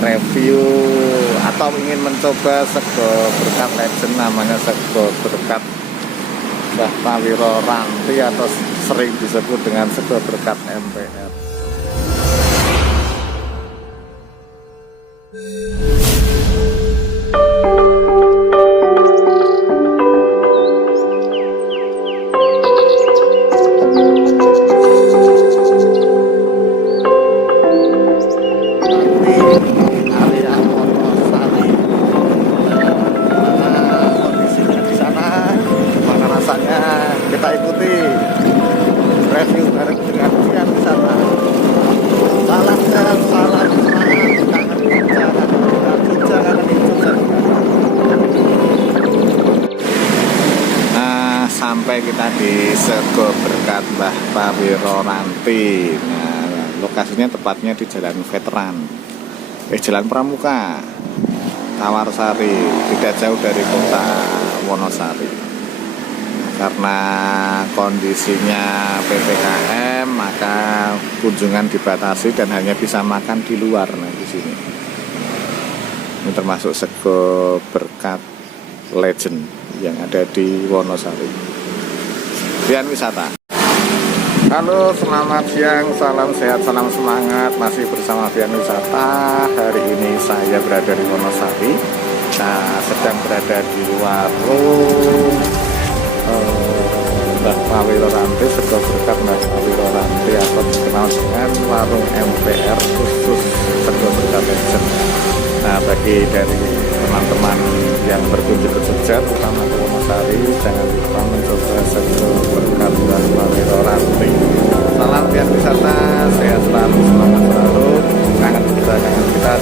review atau ingin mencoba sego berkat legend, namanya sego berkat Mbah Pawiro Ranti atau sering disebut dengan sego berkat MPR. Kita ikuti review bareng dengan Vian Wisata. Salam sehat, salam semangat, jangan itu. Nah, sampai kita di sego berkat Mbah Pawiro Ranti. Nah, lokasinya tepatnya di Jalan Veteran, Jalan Pramuka, Tawarsari, tidak jauh dari kota Wonosari. Karena kondisinya PPKM, maka kunjungan dibatasi dan hanya bisa makan di luar. Nah, di sini ini termasuk sego berkat legend yang ada di Wonosari. Vian Wisata. Halo, selamat siang, salam sehat, salam semangat. Masih bersama Vian Wisata. Hari ini saya berada di Wonosari. Nah, sedang berada di warung Mbah Pawiro Ranti, sego berkat Mbah Pawiro Ranti atau dikenal dengan warung MPR khusus sego berkat legend. Nah, bagi dari teman-teman yang berkunjung ke Jogja, terutama ke Wonosari, jangan lupa mencoba sego berkat Mbah Pawiro Ranti. Salam Vian Wisata, sehat selalu, semangat selalu, kangen kita